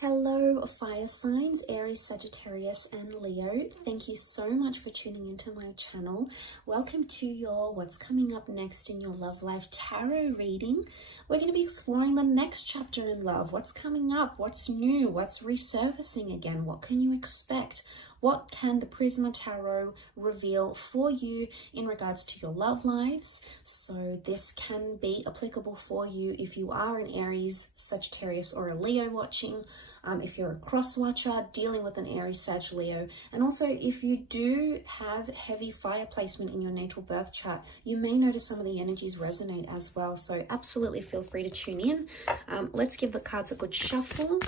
Hello, fire signs, Aries, Sagittarius, and Leo. Thank you so much for tuning into my channel. Welcome to your What's Coming Up Next in Your Love Life Tarot reading. We're going to be exploring the next chapter in love. What's coming up? What's new? What's resurfacing again? What can you expect? What can the Prisma Tarot reveal for you in regards to your love lives? So this can be applicable for you if you are an Aries, Sagittarius, or a Leo watching. If you're a cross watcher dealing with an Aries, Sag, Leo, and also if you do have heavy fire placement in your natal birth chart, you may notice some of the energies resonate as well. So absolutely feel free to tune in. Let's give the cards a good shuffle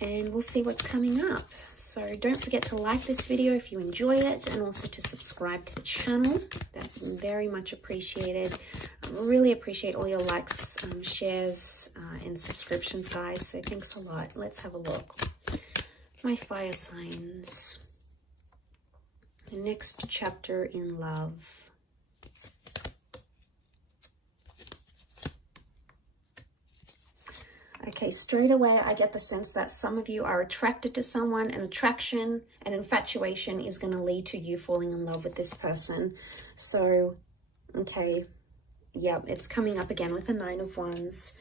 and we'll see what's coming up. So don't forget to like this video if you enjoy it, and also to subscribe to the channel. That's very much appreciated. I really appreciate all your likes, shares, and subscriptions, guys. So thanks a lot. Let's have a look. My fire signs. The next chapter in love. Okay, straight away I get the sense that some of you are attracted to someone, and attraction and infatuation is going to lead to you falling in love with this person. So, okay, yeah, it's coming up again with the Nine of Wands.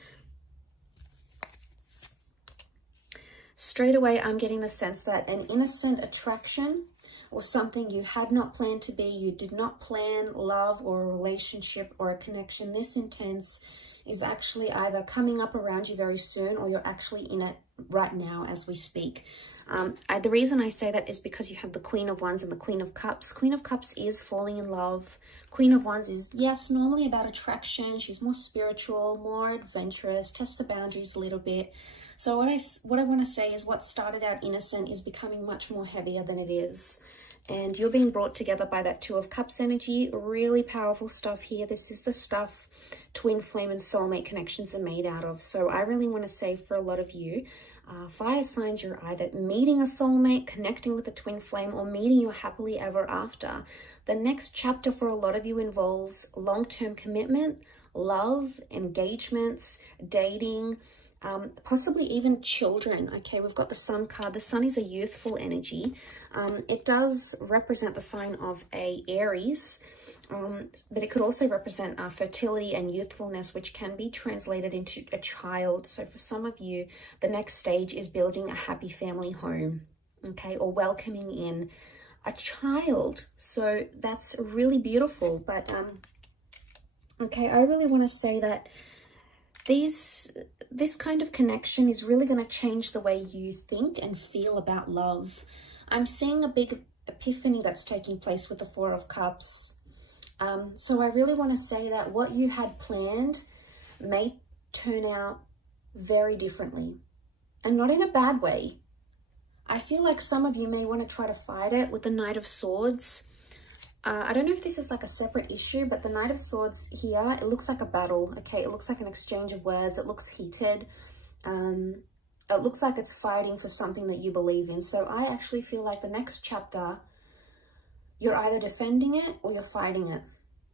Straight away I'm getting the sense that an innocent attraction or something you had not planned to be, you did not plan love or a relationship or a connection this intense, is actually either coming up around you very soon, or you're actually in it right now as we speak. The reason I say that is because you have the Queen of Wands and the Queen of Cups. Queen of Cups is falling in love. Queen of Wands is, yes, normally about attraction. She's more spiritual, more adventurous, test the boundaries a little bit. So what I want to say is what started out innocent is becoming much more heavier than it is. And you're being brought together by that Two of Cups energy. Really powerful stuff here. This is the stuff twin flame and soulmate connections are made out of. So I really want to say for a lot of you, fire signs, you're either meeting a soulmate, connecting with a twin flame, or meeting your happily ever after. The next chapter for a lot of you involves long-term commitment, love, engagements, dating, possibly even children. Okay, we've got the Sun card. The Sun is a youthful energy. It does represent the sign of a Aries, but it could also represent fertility and youthfulness, which can be translated into a child. So for some of you, the next stage is building a happy family home, okay, or welcoming in a child. So that's really beautiful. But okay, I really want to say that this kind of connection is really going to change the way you think and feel about love. I'm seeing a big epiphany that's taking place with the Four of Cups. So I really want to say that what you had planned may turn out very differently, and not in a bad way. I feel like some of you may want to try to fight it with the Knight of Swords. I don't know if this is like a separate issue, but the Knight of Swords here, it looks like a battle, okay? It looks like an exchange of words. It looks heated. It looks like it's fighting for something that you believe in. So I actually feel like the next chapter, you're either defending it or you're fighting it.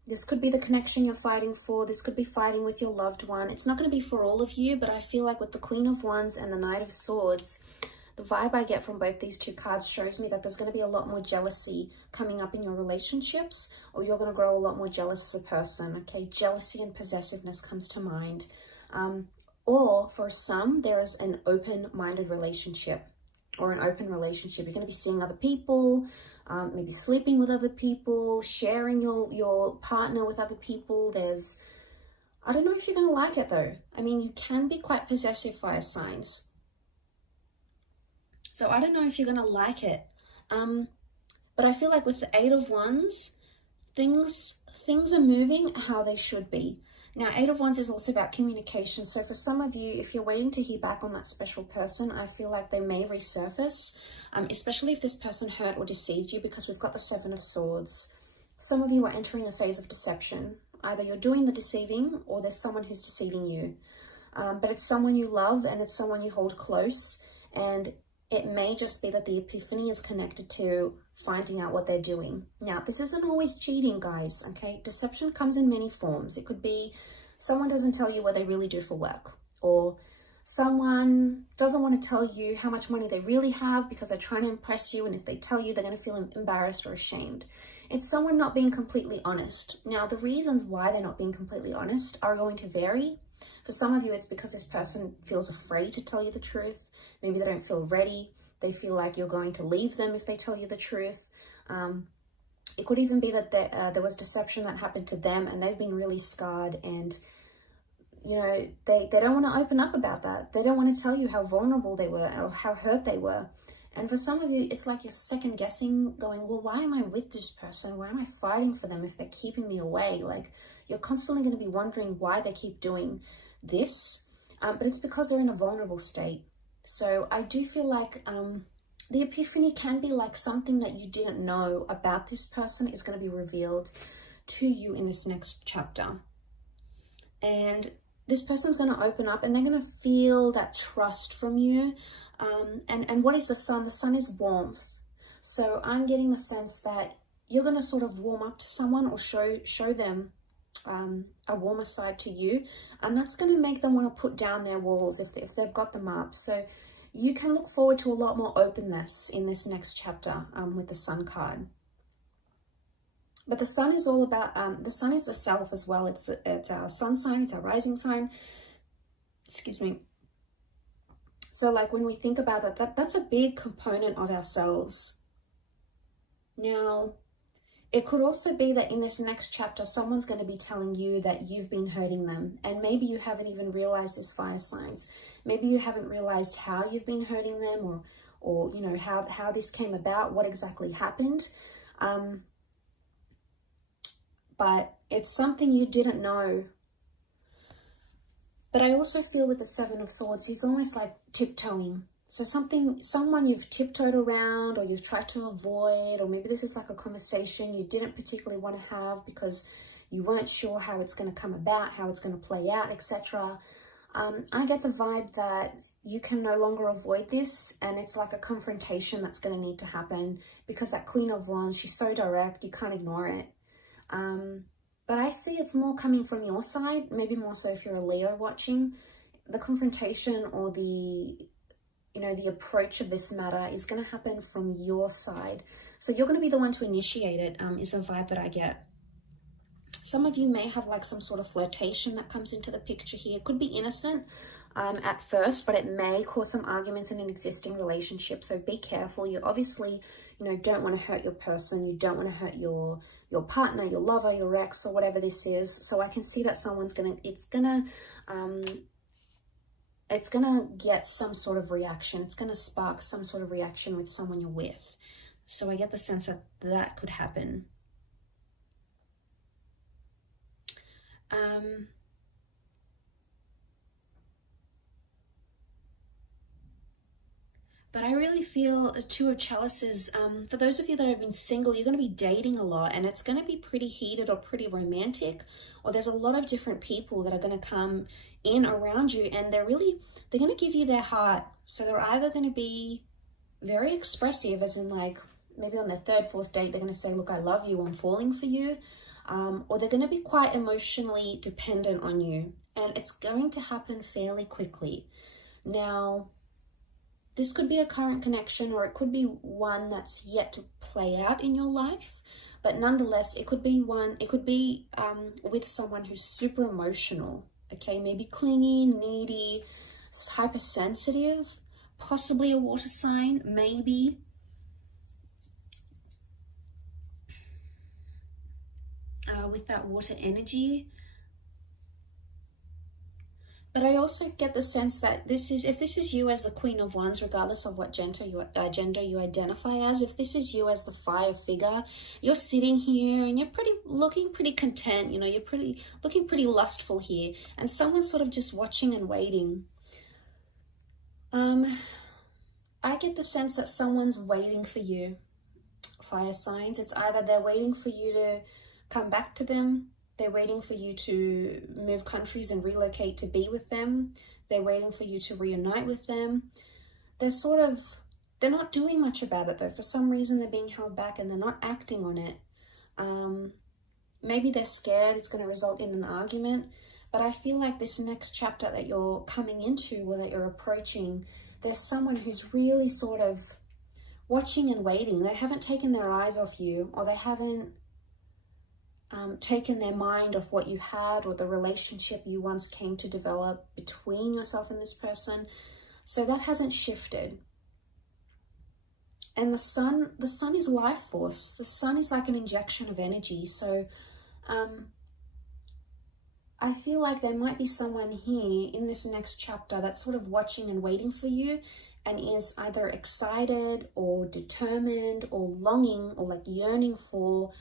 This could be the connection you're fighting for. This could be fighting with your loved one. It's not going to be for all of you, but I feel like with the Queen of Wands and the Knight of Swords, the vibe I get from both these two cards shows me that there's going to be a lot more jealousy coming up in your relationships, or you're going to grow a lot more jealous as a person, okay? Jealousy and possessiveness comes to mind. Or for some, there is an open-minded relationship or an open relationship. You're going to be seeing other people, maybe sleeping with other people, sharing your partner with other people. I don't know if you're going to like it though. I mean, you can be quite possessive, fire signs. So I don't know if you're going to like it. But I feel like with the Eight of Wands, things are moving how they should be. Now, Eight of Wands is also about communication. So for some of you, if you're waiting to hear back on that special person, I feel like they may resurface, especially if this person hurt or deceived you, because we've got the Seven of Swords. Some of you are entering a phase of deception. Either you're doing the deceiving or there's someone who's deceiving you. But it's someone you love and it's someone you hold close. And it may just be that the epiphany is connected to finding out what they're doing. Now, this isn't always cheating, guys, okay? Deception comes in many forms. It could be someone doesn't tell you what they really do for work, or Someone doesn't want to tell you how much money they really have because they're trying to impress you, and if they tell you, they're going to feel embarrassed or ashamed. It's someone not being completely honest. Now, the reasons why they're not being completely honest are going to vary. For some of you, it's because this person feels afraid to tell you the truth. Maybe they don't feel ready. They feel like you're going to leave them if they tell you the truth. It could even be that there was deception that happened to them and they've been really scarred, and you know, they don't want to open up about that. They don't want to tell you how vulnerable they were or how hurt they were. And for some of you, it's like you're second guessing, going, well, why am I with this person? Why am I fighting for them if they're keeping me away? Like, you're constantly going to be wondering why they keep doing this. But it's because they're in a vulnerable state. So I do feel like the epiphany can be like something that you didn't know about this person is going to be revealed to you in this next chapter. And this person's going to open up and they're going to feel that trust from you. And what is the sun? The sun is warmth. So I'm getting the sense that you're going to sort of warm up to someone or show them a warmer side to you. And that's going to make them want to put down their walls if they've got them up. So you can look forward to a lot more openness in this next chapter with the sun card. But the sun is all about, the sun is the self as well. It's our sun sign, it's our rising sign. Excuse me. So like when we think about that's a big component of ourselves. Now, it could also be that in this next chapter, someone's going to be telling you that you've been hurting them. And maybe you haven't even realized this, fire signs. Maybe you haven't realized how you've been hurting them or you know, how this came about, what exactly happened. But it's something you didn't know. But I also feel with the Seven of Swords, he's almost like tiptoeing. So someone you've tiptoed around or you've tried to avoid, or maybe this is like a conversation you didn't particularly want to have because you weren't sure how it's going to come about, how it's going to play out, etc. I get the vibe that you can no longer avoid this, and it's like a confrontation that's going to need to happen because that Queen of Wands, she's so direct, you can't ignore it. But I see it's more coming from your side, maybe more so if you're a Leo watching. The confrontation or the approach of this matter is going to happen from your side. So you're going to be the one to initiate it, is the vibe that I get. Some of you may have like some sort of flirtation that comes into the picture here. It could be innocent at first, but it may cause some arguments in an existing relationship. So be careful. You obviously, don't want to hurt your person. You don't want to hurt your partner, your lover, your ex, or whatever this is. So I can see that someone's it's gonna get some sort of reaction. It's gonna spark some sort of reaction with someone you're with. So I get the sense that that could happen. But I really feel a Two of Chalices, for those of you that have been single, you're going to be dating a lot, and it's going to be pretty heated or pretty romantic, or there's a lot of different people that are going to come in around you, and they're going to give you their heart. So they're either going to be very expressive, as in like maybe on their third, fourth date, they're going to say, look, I love you, I'm falling for you. Or they're going to be quite emotionally dependent on you, and it's going to happen fairly quickly. Now, this could be a current connection, or it could be one that's yet to play out in your life. But nonetheless, it could be with someone who's super emotional, okay? Maybe clingy, needy, hypersensitive, possibly a water sign, maybe. With that water energy. But I also get the sense that if this is you as the Queen of Wands, regardless of what gender you identify as, if this is you as the fire figure, you're sitting here and you're looking pretty content, you're looking pretty lustful here, and someone's sort of just watching and waiting. I get the sense that someone's waiting for you, fire signs. It's either they're waiting for you to come back to them, they're waiting for you to move countries and relocate to be with them, they're waiting for you to reunite with them. They're not doing much about it though. For some reason they're being held back and they're not acting on it. Maybe they're scared it's going to result in an argument, But I feel like this next chapter that you're coming into, or that you're approaching, there's someone who's really sort of watching and waiting. They haven't taken their eyes off you, or they haven't taken their mind off what you had, or the relationship you once came to develop between yourself and this person. So that hasn't shifted. And the sun is life force. The sun is like an injection of energy. So I feel like there might be someone here in this next chapter that's sort of watching and waiting for you, and is either excited or determined or longing or like yearning for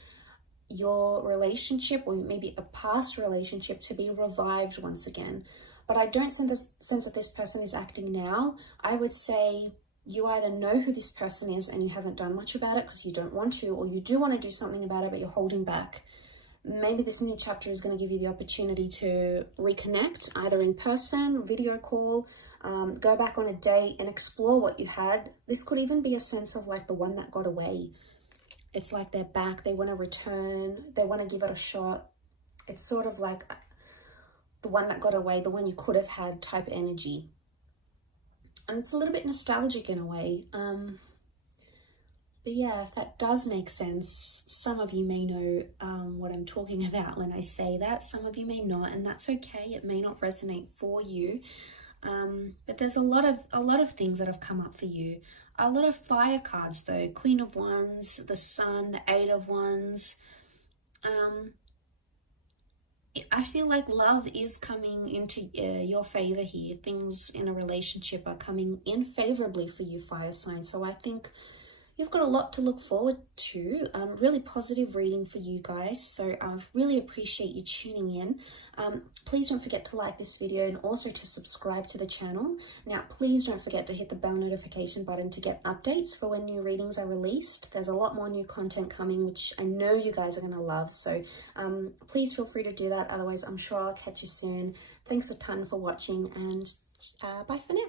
your relationship, or maybe a past relationship, to be revived once again. But I don't sense that this person is acting now. I would say you either know who this person is and you haven't done much about it because you don't want to, or you do want to do something about it but you're holding back. Maybe this new chapter is going to give you the opportunity to reconnect, either in person, video call, go back on a date and explore what you had. This could even be a sense of like the one that got away. It's like they're back, they want to return, they want to give it a shot. It's sort of like the one that got away, the one you could have had type energy. And it's a little bit nostalgic in a way. But yeah, if that does make sense, some of you may know what I'm talking about when I say that. Some of you may not, and that's okay. It may not resonate for you. But there's a lot of things that have come up for you. A lot of fire cards though. Queen of Wands, the Sun, the Eight of Wands. I feel like love is coming into your favor here. Things in a relationship are coming in favorably for you, fire sign. So I think you've got a lot to look forward to. Really positive reading for you guys. So I really appreciate you tuning in. Please don't forget to like this video and also to subscribe to the channel. Now, please don't forget to hit the bell notification button to get updates for when new readings are released. There's a lot more new content coming, which I know you guys are going to love. So please feel free to do that. Otherwise, I'm sure I'll catch you soon. Thanks a ton for watching, and bye for now.